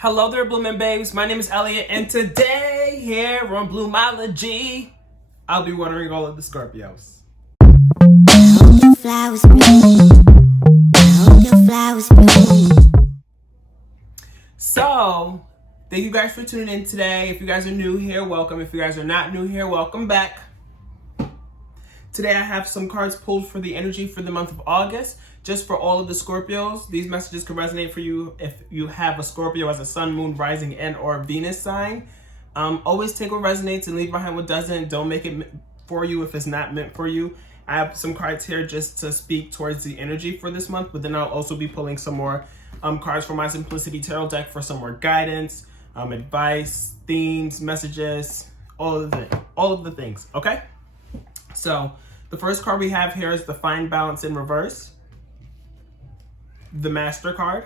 Hello there, Bloomin' Babes. My name is Elliott, and today here on Bloomology, I'll be watering all of the Scorpios. So, thank you guys for tuning in today. If you guys are new here, welcome. If you guys are not new here, welcome back. Today I have some cards pulled for the energy for the month of August, just for all of the Scorpios. These messages can resonate for you if you have a Scorpio as a sun, moon, rising, and or Venus sign. Always take what resonates and leave behind what doesn't. Don't make it for you if it's not meant for you. I have some cards here just to speak towards the energy for this month, but then I'll also be pulling some more cards from my Simplicity Tarot deck for some more guidance, advice, themes, messages, all of the things, okay? So the first card we have here is the Find Balance in Reverse, the Master card,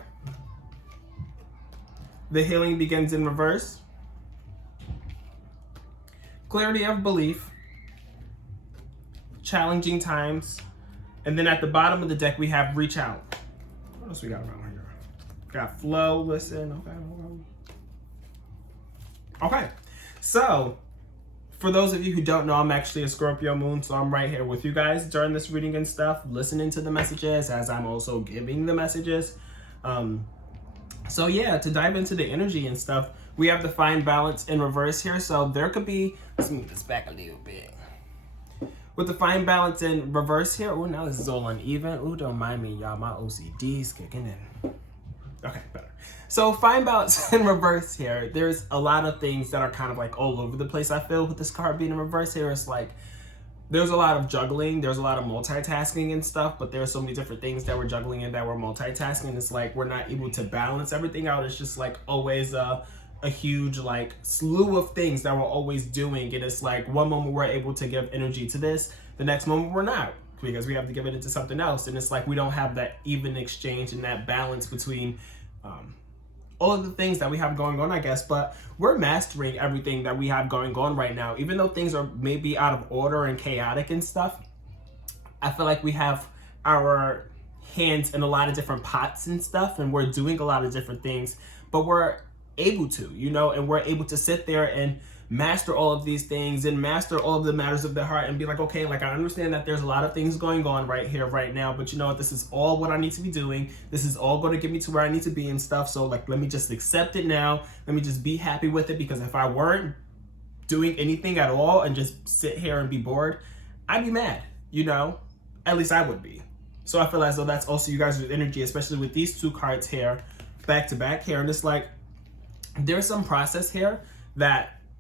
the Healing Begins in Reverse, Clarity of Belief, Challenging Times, and then at the bottom of the deck we have Reach Out. What else we got around here? Got Flow, Listen, okay. So for those of you who don't know, I'm actually a Scorpio moon, so I'm right here with you guys during this reading and stuff, listening to the messages as I'm also giving the messages. So yeah, to dive into the energy and stuff, we have the Find Balance in Reverse here. So there could be, let's move this back a little bit. With the Find Balance in Reverse here, oh, now this is all uneven. Oh, don't mind me, y'all, my OCD's kicking in. Okay, better. So Find Balance in Reverse here, there's a lot of things that are kind of like all over the place, I feel, with this card being in reverse here. It's like there's a lot of juggling, there's a lot of multitasking and stuff, but there's so many different things that we're juggling and that we're multitasking. It's like we're not able to balance everything out. It's just like always a huge like slew of things that we're always doing, and it's like one moment we're able to give energy to this, the next moment we're not, because we have to give it into something else. And it's like we don't have that even exchange and that balance between all of the things that we have going on, I guess. But we're mastering everything that we have going on right now, even though things are maybe out of order and chaotic and stuff. I feel like we have our hands in a lot of different pots and stuff, and we're doing a lot of different things, but we're able to, and we're able to sit there and master all of these things and master all of the matters of the heart and be like, okay, like I understand that there's a lot of things going on right here, right now, but you know what, this is all what I need to be doing. This is all going to get me to where I need to be and stuff. So like, let me just accept it now. Let me just be happy with it, because if I weren't doing anything at all and just sit here and be bored, I'd be mad, at least I would be. So I feel as though that's also you guys' energy, especially with these two cards here, back to back here. And it's like, there's some process here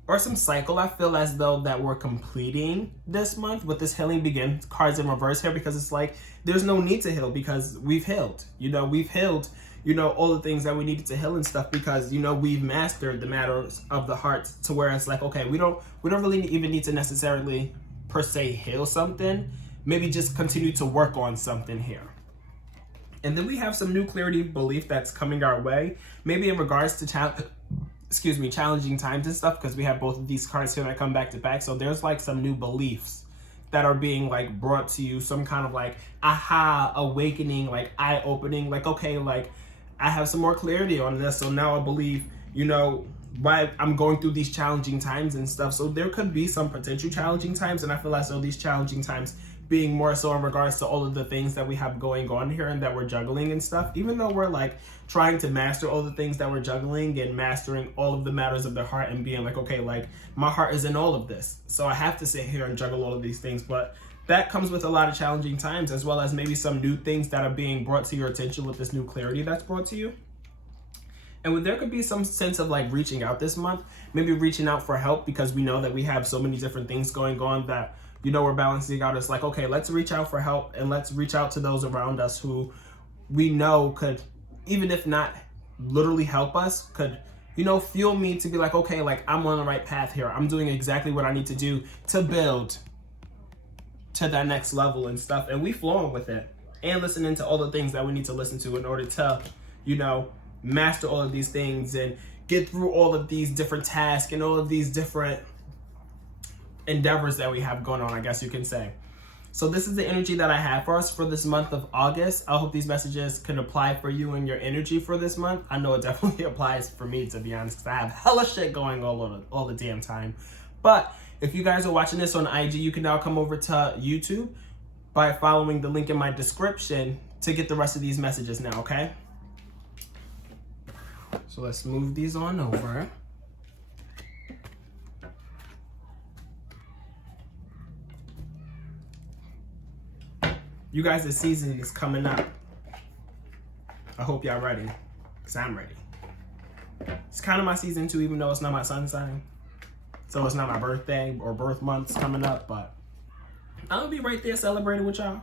or some cycle, I feel as though that we're completing this month with this Healing Begins cards in reverse here, because it's like there's no need to heal because we've healed. We've healed, all the things that we needed to heal and stuff, because we've mastered the matters of the heart to where it's like, okay, we don't really even need to necessarily per se heal something, maybe just continue to work on something here. And then we have some new clarity of belief that's coming our way, maybe in regards to challenging times and stuff, because we have both of these cards here that come back to back. So there's like some new beliefs that are being like brought to you, some kind of like aha awakening, like eye opening, like, okay, like I have some more clarity on this, so now I believe, why I'm going through these challenging times and stuff. So there could be some potential challenging times, and I feel as though these challenging times being more so in regards to all of the things that we have going on here and that we're juggling and stuff, even though we're like trying to master all the things that we're juggling and mastering all of the matters of the heart and being like, okay, like my heart is in all of this, so I have to sit here and juggle all of these things. But that comes with a lot of challenging times, as well as maybe some new things that are being brought to your attention with this new clarity that's brought to you. And there could be some sense of like reaching out this month, maybe reaching out for help, because we know that we have so many different things going on that we're balancing out. It's like, okay, let's reach out for help, and let's reach out to those around us who we know could, even if not literally help us, could, fuel me to be like, okay, like I'm on the right path here. I'm doing exactly what I need to do to build to that next level and stuff. And we flowing with it and listening to all the things that we need to listen to in order to, master all of these things and get through all of these different tasks and all of these different endeavors that we have going on, I guess you can say. So this is the energy that I have for us for this month of August. I hope these messages can apply for you and your energy for this month. I know it definitely applies for me, to be honest, because I have hella shit going all the damn time. But if you guys are watching this on IG, you can now come over to YouTube by following the link in my description to get the rest of these messages now, okay? So let's move these on over. You guys, the season is coming up. I hope y'all ready, because I'm ready. It's kind of my season too, even though it's not my sun sign. So it's not my birthday or birth months coming up, but I'll be right there celebrating with y'all.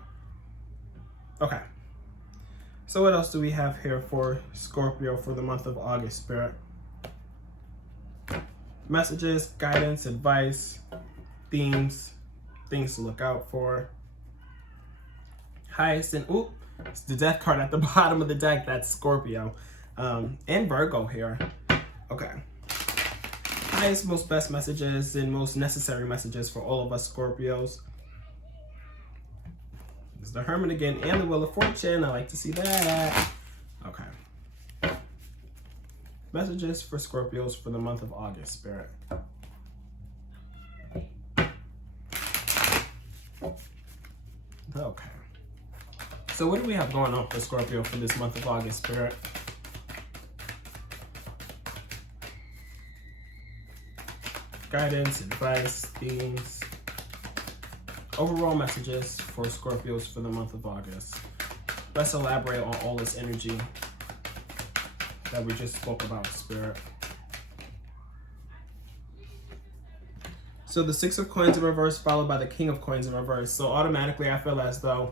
Okay. So what else do we have here for Scorpio for the month of August, Spirit? Messages, guidance, advice, themes, things to look out for. Hyacinth, oop, it's the death card at the bottom of the deck. That's Scorpio. And Virgo here. Okay. Highest, most best messages and most necessary messages for all of us Scorpios. There's the Hermit again and the Wheel of Fortune. I like to see that. Okay. Messages for Scorpios for the month of August, Spirit. Okay. So what do we have going on for Scorpio for this month of August, Spirit? Guidance, advice, themes, overall messages for Scorpios for the month of August. Let's elaborate on all this energy that we just spoke about, Spirit. So the Six of Coins in reverse followed by the King of Coins in reverse. So automatically I feel as though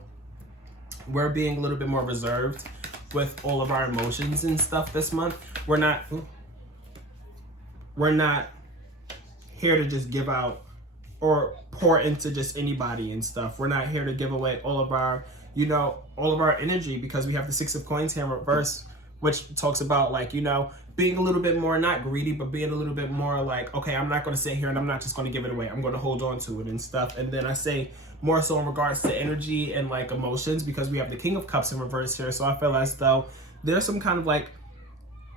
we're being a little bit more reserved with all of our emotions and stuff this month. We're not here to just give out or pour into just anybody and stuff. We're not here to give away all of our, all of our energy, because we have the Six of Coins here in reverse, which talks about, like, being a little bit more, not greedy, but being a little bit more like, okay, I'm not going to sit here and I'm not just going to give it away. I'm going to hold on to it and stuff. And then I say more so in regards to energy and like emotions, because we have the King of Cups in reverse here. So I feel as though there's some kind of like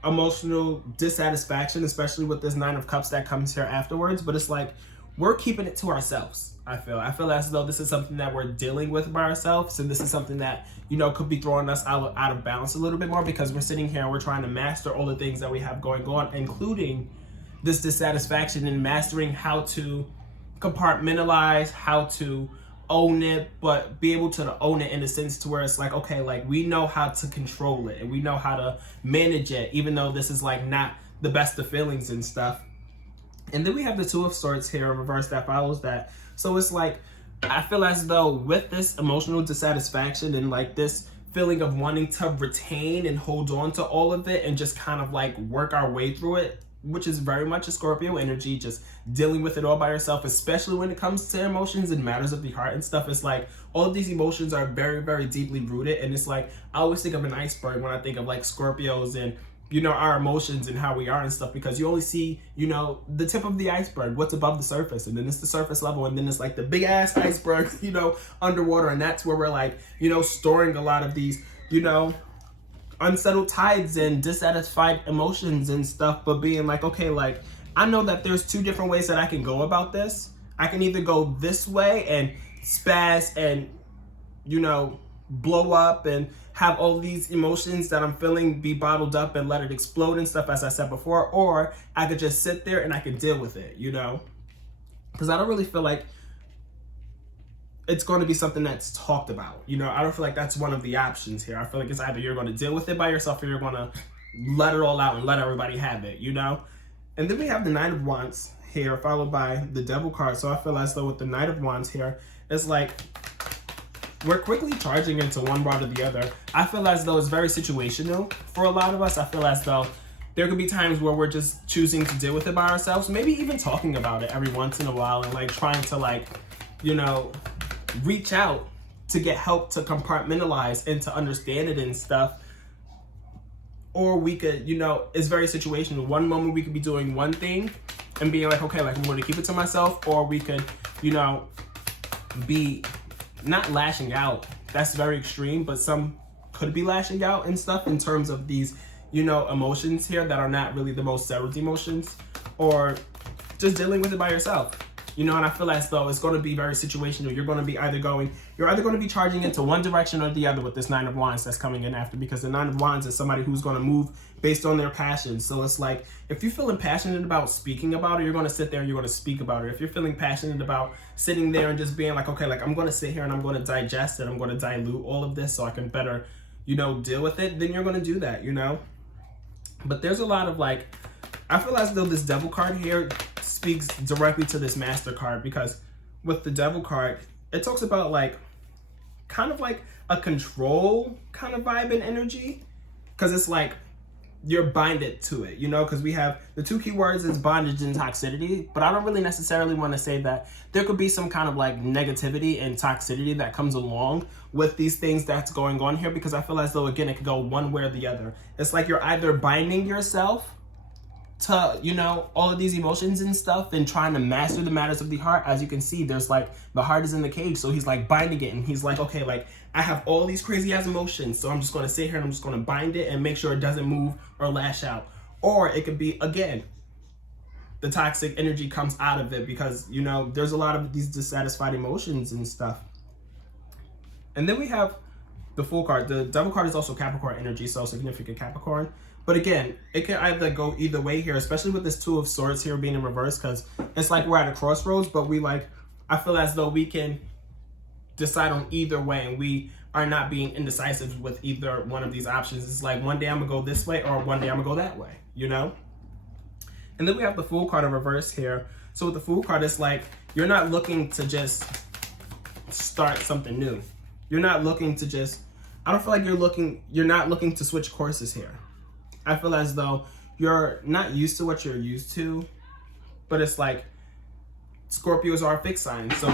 emotional dissatisfaction, especially with this Nine of Cups that comes here afterwards. But it's like, we're keeping it to ourselves. I feel as though this is something that we're dealing with by ourselves. And this is something that, could be throwing us out of balance a little bit more, because we're sitting here and we're trying to master all the things that we have going on, including this dissatisfaction, and mastering how to compartmentalize, how to own it, but be able to own it in a sense to where it's like, okay, like we know how to control it and we know how to manage it, even though this is like not the best of feelings and stuff. And then we have the Two of Swords here in reverse that follows that. So it's like, I feel as though with this emotional dissatisfaction and like this feeling of wanting to retain and hold on to all of it and just kind of like work our way through it, which is very much a Scorpio energy, just dealing with it all by yourself, especially when it comes to emotions and matters of the heart and stuff. It's like all of these emotions are very, very deeply rooted. And it's like, I always think of an iceberg when I think of like Scorpios and, our emotions and how we are and stuff, because you only see, the tip of the iceberg, what's above the surface. And then it's the surface level. And then it's like the big ass iceberg, underwater. And that's where we're like, storing a lot of these, unsettled tides and dissatisfied emotions and stuff, but being like, okay, like I know that there's two different ways that I can go about this. I can either go this way and spaz and, blow up and have all these emotions that I'm feeling be bottled up and let it explode and stuff, as I said before, or I could just sit there and I could deal with it, because I don't really feel like it's going to be something that's talked about. I don't feel like that's one of the options here. I feel like it's either you're going to deal with it by yourself or you're going to let it all out and let everybody have it, And then we have the Knight of Wands here, followed by the Devil card. So I feel as though with the Knight of Wands here, it's like we're quickly charging into one route or the other. I feel as though it's very situational for a lot of us. I feel as though there could be times where we're just choosing to deal with it by ourselves, maybe even talking about it every once in a while and like trying to like, reach out to get help to compartmentalize and to understand it and stuff. Or we could, it's very situational. One moment we could be doing one thing and being like, okay, like I'm going to keep it to myself, or we could, be not lashing out. That's very extreme, but some could be lashing out and stuff in terms of these, you know, emotions here that are not really the most settled emotions, or just dealing with it by yourself. You know, and I feel as though it's going to be very situational. You're either going to be charging into one direction or the other with this Nine of Wands that's coming in after, because the Nine of Wands is somebody who's going to move based on their passion. So it's like, if you're feeling passionate about speaking about it, you're going to sit there and you're going to speak about it. If you're feeling passionate about sitting there and just being like, okay, like I'm going to sit here and I'm going to digest it, I'm going to dilute all of this so I can better, you know, deal with it, then you're going to do that, you know. But there's a lot of like, I feel as though this Devil card here speaks directly to this Master card, because with the Devil card, it talks about like kind of like a control kind of vibe and energy, because it's like you're binded to it, you know, because we have the two key words is bondage and toxicity, but I don't really necessarily want to say that there could be some kind of like negativity and toxicity that comes along with these things that's going on here, because I feel as though, again, it could go one way or the other. It's like you're either binding yourself to, you know, all of these emotions and stuff and trying to master the matters of the heart. As you can see, there's like, the heart is in the cage, so he's like binding it, and he's like, okay, like I have all these crazy ass emotions, so I'm just going to sit here and I'm just going to bind it and make sure it doesn't move or lash out. Or it could be, again, the toxic energy comes out of it, because, you know, there's a lot of these dissatisfied emotions and stuff. And then we have the Fool card. The Devil card is also Capricorn energy, so significant Capricorn. But again, it can either go either way here, especially with this Two of Swords here being in reverse, because it's like we're at a crossroads, but I feel as though we can decide on either way, and we are not being indecisive with either one of these options. It's like one day I'm gonna go this way, or one day I'm gonna go that way, you know? And then we have the Fool card in reverse here. So with the Fool card, it's like you're not looking to just start something new. You're not looking to just, I don't feel like you're not looking to switch courses here. I feel as though you're not used to what you're used to, but it's like Scorpios are a fixed sign, so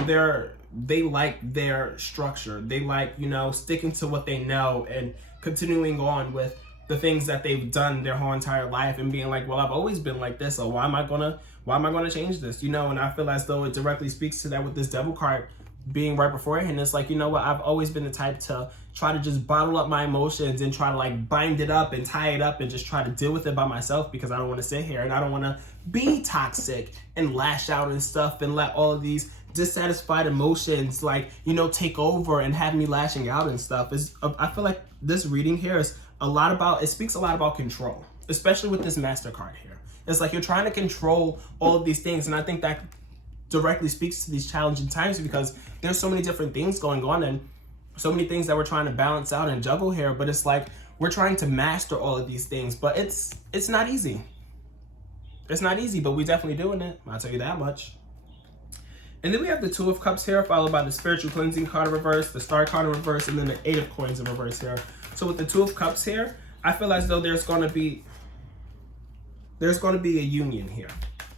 they like their structure. They like, you know, sticking to what they know and continuing on with the things that they've done their whole entire life, and being like, well, I've always been like this, so why am I gonna change this, you know? And I feel as though it directly speaks to that with this Devil card being right beforehand. It's like, you know what, I've always been the type to try to just bottle up my emotions and try to like bind it up and tie it up and just try to deal with it by myself, because I don't want to sit here and I don't want to be toxic and lash out and stuff and let all of these dissatisfied emotions, like, you know, take over and have me lashing out and stuff. I feel like this reading here is it speaks a lot about control, especially with this Master card here. It's like you're trying to control all of these things, and I think that directly speaks to these challenging times, because there's so many different things going on and so many things that we're trying to balance out and juggle here. But it's like we're trying to master all of these things, but it's not easy. It's not easy, but we're definitely doing it, I'll tell you that much. And then we have the Two of Cups here, followed by the Spiritual Cleansing card in reverse, the Star card in reverse, and then the Eight of Coins in reverse here. So with the Two of Cups here, I feel as though there's going to be a union here.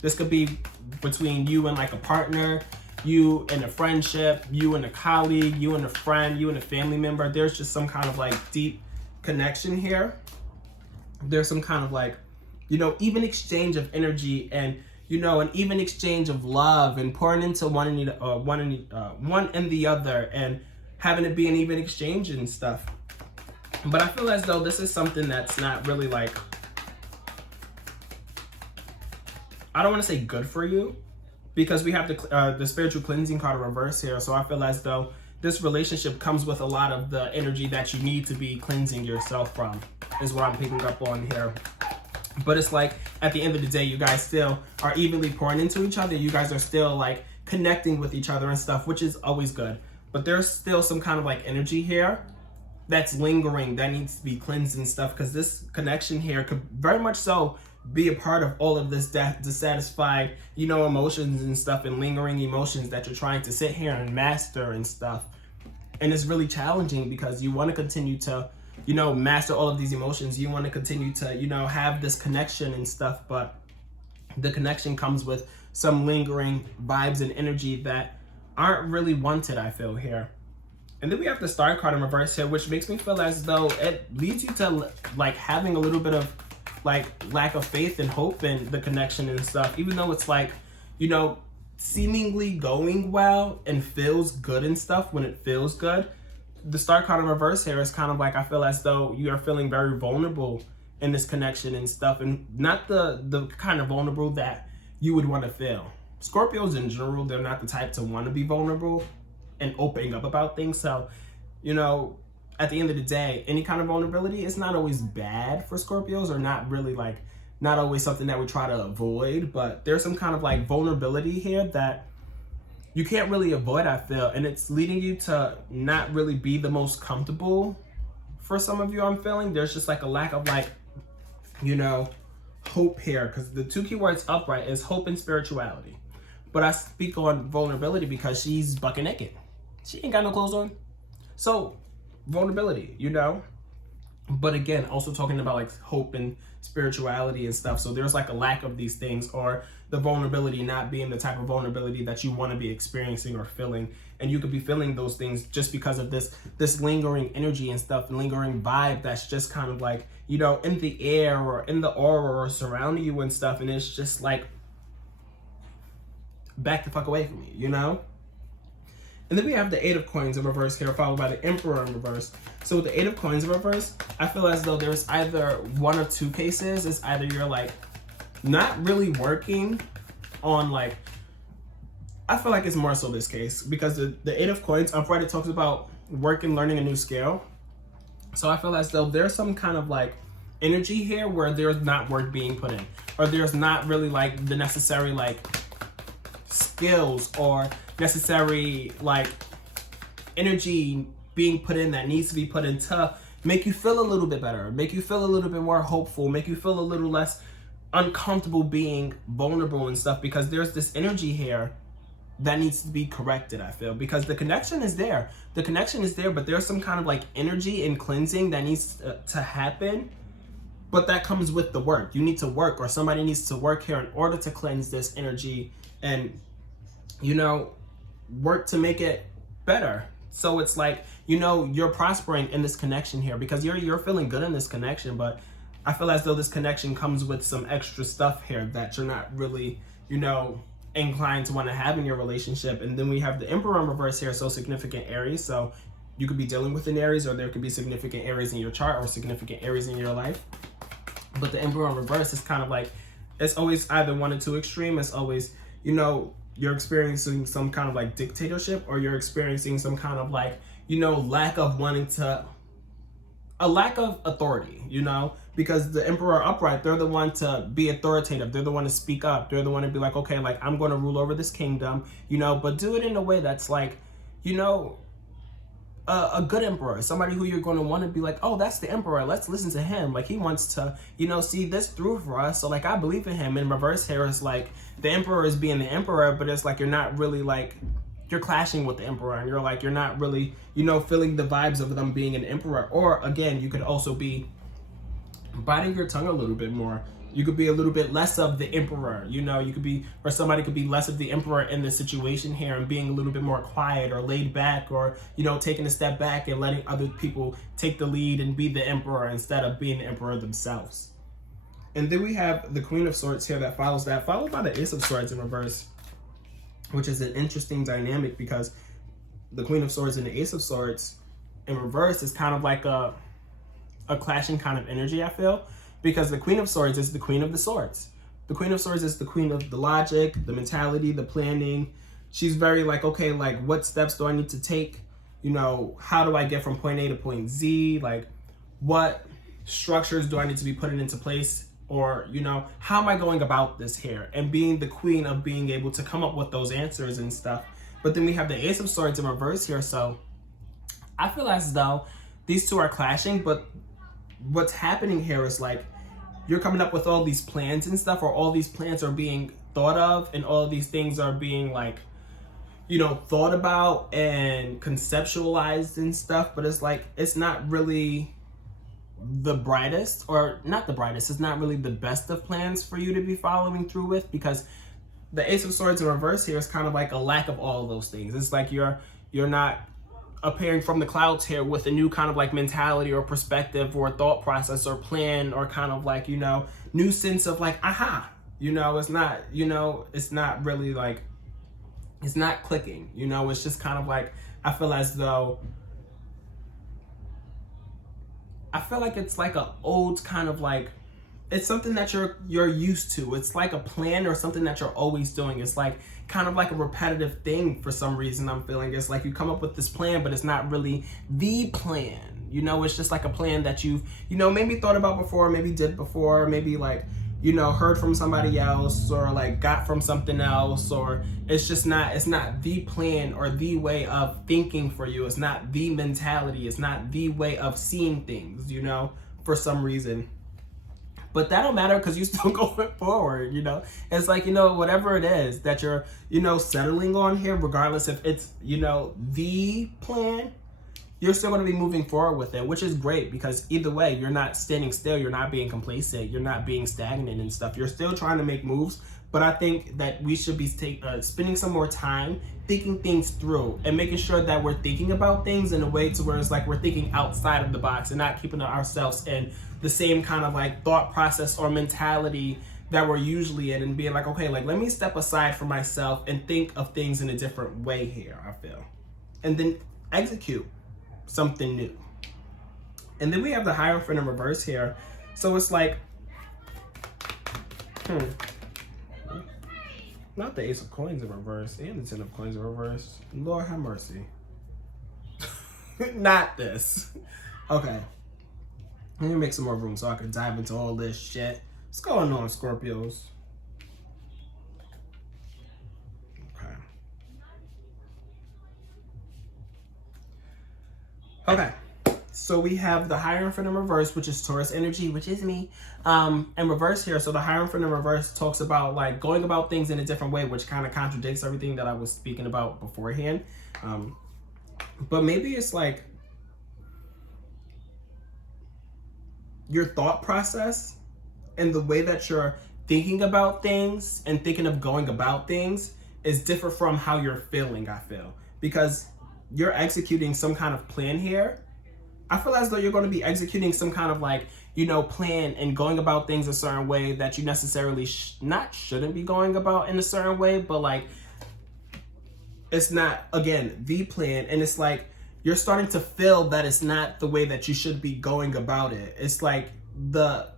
This could be between you and like a partner, you and a friendship, you and a colleague, you and a friend, you and a family member. There's just some kind of like deep connection here. There's some kind of like, you know, even exchange of energy, and, you know, an even exchange of love, and pouring into one and the other, and having it be an even exchange and stuff. But I feel as though this is something that's not really like, I don't want to say good for you, because we have the Spiritual Cleansing card in reverse here. So I feel as though this relationship comes with a lot of the energy that you need to be cleansing yourself from, is what I'm picking up on here. But it's like, at the end of the day, you guys still are evenly pouring into each other. You guys are still like connecting with each other and stuff, which is always good. But there's still some kind of like energy here that's lingering that needs to be cleansed and stuff, because this connection here could very much so be a part of all of this dissatisfied, you know, emotions and stuff, and lingering emotions that you're trying to sit here and master and stuff. And it's really challenging, because you want to continue to, you know, master all of these emotions. You want to continue to, you know, have this connection and stuff, but the connection comes with some lingering vibes and energy that aren't really wanted, I feel here. And then we have the Star card in reverse here, which makes me feel as though it leads you to like having a little bit of like lack of faith and hope in the connection and stuff, even though it's like, you know, seemingly going well and feels good and stuff when it feels good. The star card in reverse here is kind of like, I feel as though you are feeling very vulnerable in this connection and stuff, and not the kind of vulnerable that you would want to feel. Scorpios in general, they're not the type to want to be vulnerable and opening up about things. So, you know, at the end of the day, any kind of vulnerability is not always bad for Scorpios, or not really like, not always something that we try to avoid, but there's some kind of like vulnerability here that you can't really avoid, I feel, and it's leading you to not really be the most comfortable. For some of you, I'm feeling there's just like a lack of like, you know, hope here, because the two keywords upright is hope and spirituality. But I speak on vulnerability because she's bucket naked. She ain't got no clothes on. So vulnerability, you know, but again, also talking about like hope and spirituality and stuff. So there's like a lack of these things, or the vulnerability not being the type of vulnerability that you want to be experiencing or feeling. And you could be feeling those things just because of this lingering energy and stuff, lingering vibe that's just kind of like, you know, in the air or in the aura or surrounding you and stuff. And it's just like, back the fuck away from me, you know? And then we have the Eight of Coins in reverse here, followed by the Emperor in reverse. So with the Eight of Coins in reverse, I feel as though there's either one of two cases. It's either you're like not really working on like, I feel like it's more so this case, because the Eight of Coins upright, it talks about working, learning a new skill. So I feel as though there's some kind of like energy here where there's not work being put in, or there's not really like the necessary like skills or necessary like energy being put in that needs to be put in to make you feel a little bit better, make you feel a little bit more hopeful, make you feel a little less uncomfortable being vulnerable and stuff, because there's this energy here that needs to be corrected, I feel, because the connection is there. The connection is there, but there's some kind of like energy and cleansing that needs to happen, but that comes with the work. You need to work, or somebody needs to work here in order to cleanse this energy and, you know, work to make it better. So it's like, you know, you're prospering in this connection here because you're feeling good in this connection, but I feel as though this connection comes with some extra stuff here that you're not really, you know, inclined to want to have in your relationship. And then we have the Emperor in reverse here, so significant Aries. So you could be dealing with an Aries, or there could be significant Aries in your chart, or significant Aries in your life. But the Emperor in reverse is kind of like, it's always either one or two extreme. It's always, you know, you're experiencing some kind of like dictatorship, or you're experiencing some kind of like, you know, lack of authority, you know, because the Emperor upright, they're the one to be authoritative. They're the one to speak up. They're the one to be like, okay, like I'm going to rule over this kingdom, you know, but do it in a way that's like, you know, a good emperor, somebody who you're going to want to be like, oh, that's the emperor. Let's listen to him. Like he wants to, you know, see this through for us. So like, I believe in him. And reverse here is like the emperor is being the emperor, but it's like, you're not really like, you're clashing with the emperor, and you're like, you're not really, you know, feeling the vibes of them being an emperor. Or again, you could also be biting your tongue a little bit more. You could be a little bit less of the emperor, you know, you could be, or somebody could be less of the emperor in this situation here and being a little bit more quiet or laid back, or, you know, taking a step back and letting other people take the lead and be the emperor instead of being the emperor themselves. And then we have the Queen of Swords here that follows that, followed by the Ace of Swords in reverse, which is an interesting dynamic because the Queen of Swords and the Ace of Swords in reverse is kind of like a clashing kind of energy, I feel. Because the Queen of Swords is the Queen of the Swords. The Queen of Swords is the queen of the logic, the mentality, the planning. She's very like, okay, like what steps do I need to take? You know, how do I get from point A to point Z? Like what structures do I need to be putting into place? Or, you know, how am I going about this here? And being the queen of being able to come up with those answers and stuff. But then we have the Ace of Swords in reverse here. So I feel as though these two are clashing, but what's happening here is like you're coming up with all these plans and stuff, or all these plans are being thought of, and all of these things are being like, you know, thought about and conceptualized and stuff, but it's like it's not really the brightest, or not the brightest, it's not really the best of plans for you to be following through with, because the Ace of Swords in reverse here is kind of like a lack of all of those things. It's like you're not appearing from the clouds here with a new kind of like mentality or perspective or thought process or plan, or kind of like, you know, new sense of like, aha, you know, it's not, you know, it's not really like it's not clicking, you know. It's just kind of like, I feel as though, I feel like it's like a old kind of like, it's something that you're used to. It's like a plan or something that you're always doing. It's like kind of like a repetitive thing for some reason. I'm feeling it's like you come up with this plan, but it's not really the plan. You know, it's just like a plan that you've, you know, maybe thought about before, maybe did before, maybe like, you know, heard from somebody else or like got from something else, or it's just not, it's not the plan or the way of thinking for you. It's not the mentality. It's not the way of seeing things, you know, for some reason. But that don't matter because you still going forward, you know. It's like, you know, whatever it is that you're, you know, settling on here, regardless if it's, you know, the plan, you're still going to be moving forward with it, which is great because either way, you're not standing still. You're not being complacent. You're not being stagnant and stuff. You're still trying to make moves. But I think that we should be spending some more time thinking things through and making sure that we're thinking about things in a way to where it's like we're thinking outside of the box and not keeping ourselves in the same kind of like thought process or mentality that we're usually in, and being like, okay, like let me step aside for myself and think of things in a different way here, I feel. And then execute something new. And then we have the Hierophant in reverse here. So it's like, not the Ace of Coins in reverse and the Ten of Coins in reverse. Lord have mercy. Not this. Okay. Let me make some more room so I can dive into all this shit. What's going on, Scorpios? Okay. Okay. So we have the Hierophant in reverse, which is Taurus energy, which is me, in reverse here. So the Hierophant in reverse talks about like going about things in a different way, which kind of contradicts everything that I was speaking about beforehand. But maybe it's like your thought process and the way that you're thinking about things and thinking of going about things is different from how you're feeling, I feel. Because you're executing some kind of plan here. I feel as though you're going to be executing some kind of like, you know, plan and going about things a certain way that you necessarily shouldn't be going about in a certain way, but like, it's not, again, the plan. And it's like, you're starting to feel that it's not the way that you should be going about it. It's like the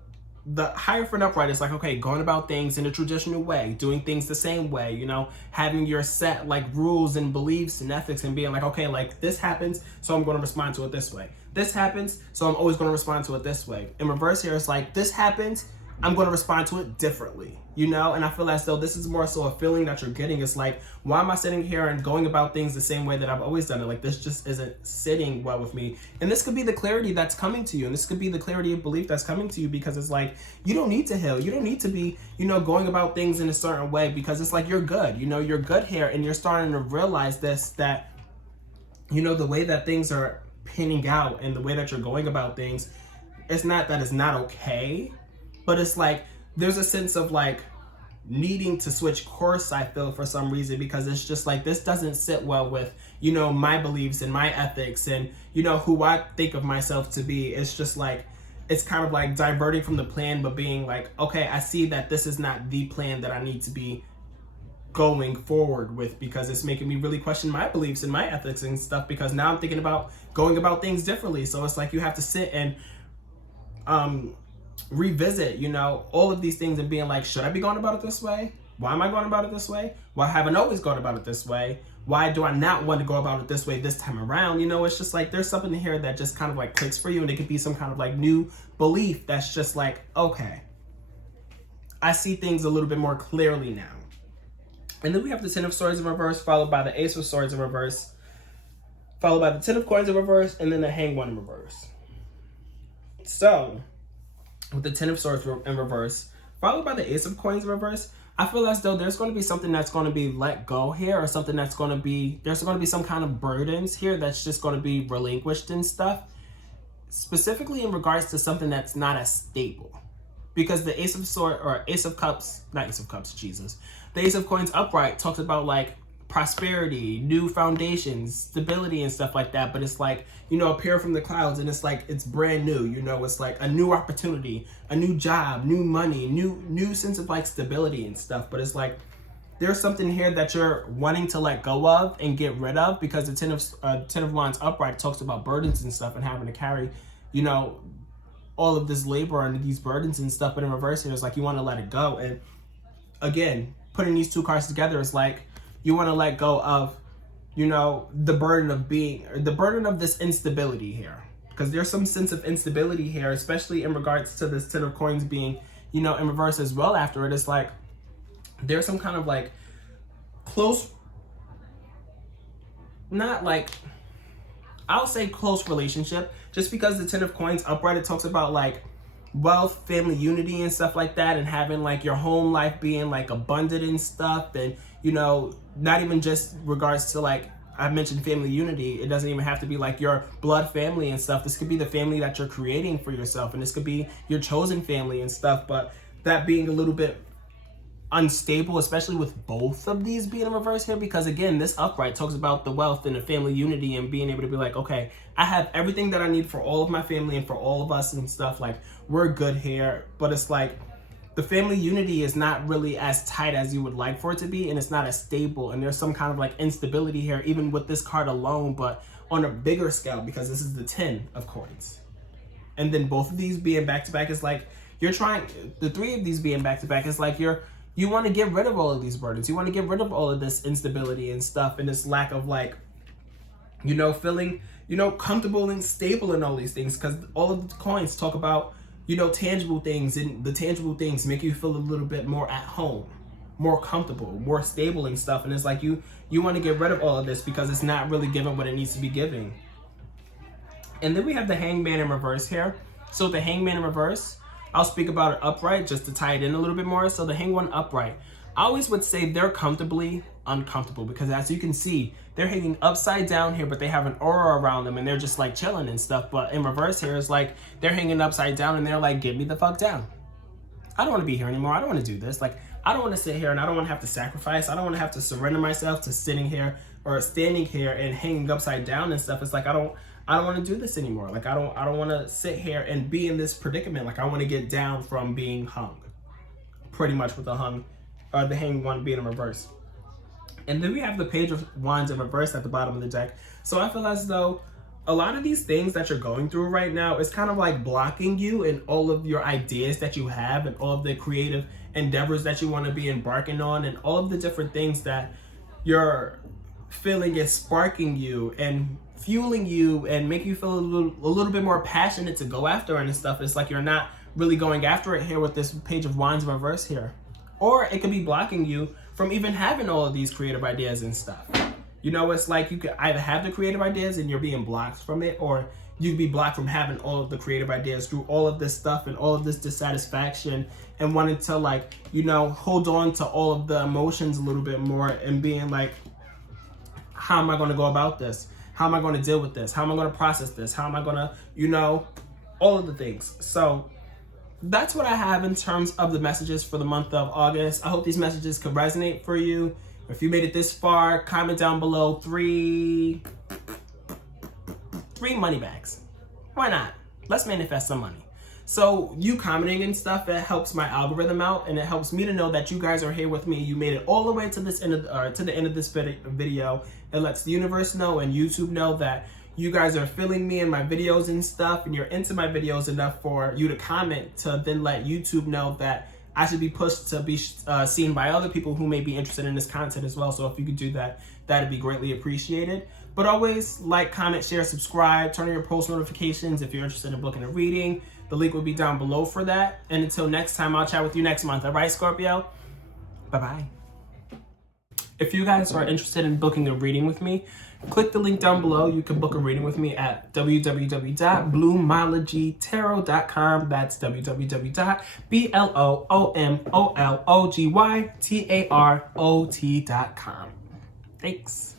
Hierophant upright is like, okay, going about things in a traditional way, doing things the same way, you know, having your set like rules and beliefs and ethics and being like, okay, like this happens, so I'm going to respond to it this way. This happens, so I'm always going to respond to it this way. In reverse here, it's like, this happens, I'm going to respond to it differently, you know? And I feel as though this is more so a feeling that you're getting. It's like, why am I sitting here and going about things the same way that I've always done it? Like, this just isn't sitting well with me. And this could be the clarity that's coming to you. And this could be the clarity of belief that's coming to you, because it's like, you don't need to heal. You don't need to be, you know, going about things in a certain way, because it's like, you're good. You know, you're good here. And you're starting to realize this, that, you know, the way that things are panning out and the way that you're going about things, it's not that it's not okay. But it's like, there's a sense of like needing to switch course, I feel, for some reason, because it's just like, this doesn't sit well with, you know, my beliefs and my ethics and, you know, who I think of myself to be. It's just like, it's kind of like diverting from the plan, but being like, okay, I see that this is not the plan that I need to be going forward with, because it's making me really question my beliefs and my ethics and stuff, because now I'm thinking about going about things differently. So it's like, you have to sit and, revisit, you know, all of these things and being like, should I be going about it this way? Why am I going about it this way? Why haven't I always gone about it this way? Why do I not want to go about it this way this time around? You know, it's just like, there's something here that just kind of like clicks for you, and it could be some kind of like new belief that's just like, okay, I see things a little bit more clearly now. And then we have the Ten of Swords in reverse, followed by the Ace of Swords in reverse, followed by the Ten of Coins in reverse, and then the Hangman in reverse. So with the Ten of Swords in reverse, followed by the Ace of Coins in reverse, I feel as though there's going to be something that's going to be let go here, or something that's going to be, there's going to be some kind of burdens here that's just going to be relinquished and stuff, specifically in regards to something that's not as stable. Because the Ace of Swords, or Ace of Cups, not Ace of Cups, Jesus. The Ace of Coins upright talks about like prosperity, new foundations, stability and stuff like that. But it's like, you know, appear from the clouds, and it's like, it's brand new, you know, it's like a new opportunity, a new job, new money, new sense of like stability and stuff. But it's like, there's something here that you're wanting to let go of and get rid of, because the Ten of Wands upright talks about burdens and stuff and having to carry, you know, all of this labor and these burdens and stuff. But in reverse here, it's like you want to let it go. And again, putting these two cards together is like you want to let go of, you know, the burden of this instability here, because there's some sense of instability here, especially in regards to this Ten of Coins being, you know, in reverse as well. After it, it's like there's some kind of like close, not like, I'll say close relationship, just because the Ten of Coins upright, it talks about like wealth, family unity and stuff like that, and having like your home life being like abundant and stuff. And, you know, not even just regards to like, I mentioned family unity. It doesn't even have to be like your blood family and stuff. This could be the family that you're creating for yourself, and this could be your chosen family and stuff. But that being a little bit unstable, especially with both of these being in reverse here, because again, this upright talks about the wealth and the family unity and being able to be like, okay, I have everything that I need for all of my family and for all of us and stuff. Like, we're good here. But it's like the family unity is not really as tight as you would like for it to be, and it's not as stable, and there's some kind of like instability here even with this card alone, but on a bigger scale, because this is the 10 of Coins. And then both of these being back to back is like you're trying, the 3 of these being back to back is like you want to get rid of all of these burdens. You want to get rid of all of this instability and stuff, and this lack of like, you know, feeling, you know, comfortable and stable in all these things, because all of the coins talk about, you know, tangible things, and the tangible things make you feel a little bit more at home, more comfortable, more stable and stuff. And it's like you want to get rid of all of this because it's not really giving what it needs to be giving. And then we have the Hangman in reverse here. So the Hangman in reverse, I'll speak about it upright just to tie it in a little bit more. So the Hangman upright, I always would say they're comfortably uncomfortable, because as you can see, they're hanging upside down here, but they have an aura around them and they're just like chilling and stuff. But in reverse here, it's like they're hanging upside down and they're like, get me the fuck down. I don't want to be here anymore. I don't want to do this. Like, I don't want to sit here, and I don't want to have to sacrifice. I don't want to have to surrender myself to sitting here or standing here and hanging upside down and stuff. It's like I don't want to do this anymore. Like, I don't want to sit here and be in this predicament. Like, I want to get down from being hung, pretty much, with the hanged one being in reverse. And then we have the Page of Wands in reverse at the bottom of the deck. So I feel as though a lot of these things that you're going through right now is kind of like blocking you in all of your ideas that you have, and all of the creative endeavors that you want to be embarking on, and all of the different things that you're feeling is sparking you and fueling you and making you feel a little bit more passionate to go after and stuff. It's like you're not really going after it here with this Page of Wands in reverse here. Or it could be blocking you from even having all of these creative ideas and stuff. You know, it's like you could either have the creative ideas and you're being blocked from it, or you'd be blocked from having all of the creative ideas through all of this stuff and all of this dissatisfaction, and wanting to, like, you know, hold on to all of the emotions a little bit more, and being like, how am I going to go about this? How am I going to deal with this? How am I going to process this? How am I going to, you know, all of the things. So that's what I have in terms of the messages for the month of August. I hope these messages could resonate for you. If you made it this far, comment down below three money bags. Why not? Let's manifest some money. So you commenting and stuff, it helps my algorithm out, and it helps me to know that you guys are here with me. You made it all the way to this end of, to the end of this video. It lets the universe know and YouTube know that you guys are feeling me and my videos and stuff, and you're into my videos enough for you to comment, to then let YouTube know that I should be pushed to be seen by other people who may be interested in this content as well. So if you could do that, that'd be greatly appreciated. But always like, comment, share, subscribe, turn on your post notifications if you're interested in booking a reading. The link will be down below for that. And until next time, I'll chat with you next month. All right, Scorpio? Bye-bye. If you guys are interested in booking a reading with me, click the link down below. You can book a reading with me at www.bloomologytarot.com. That's www.bloomologytarot.com. Thanks.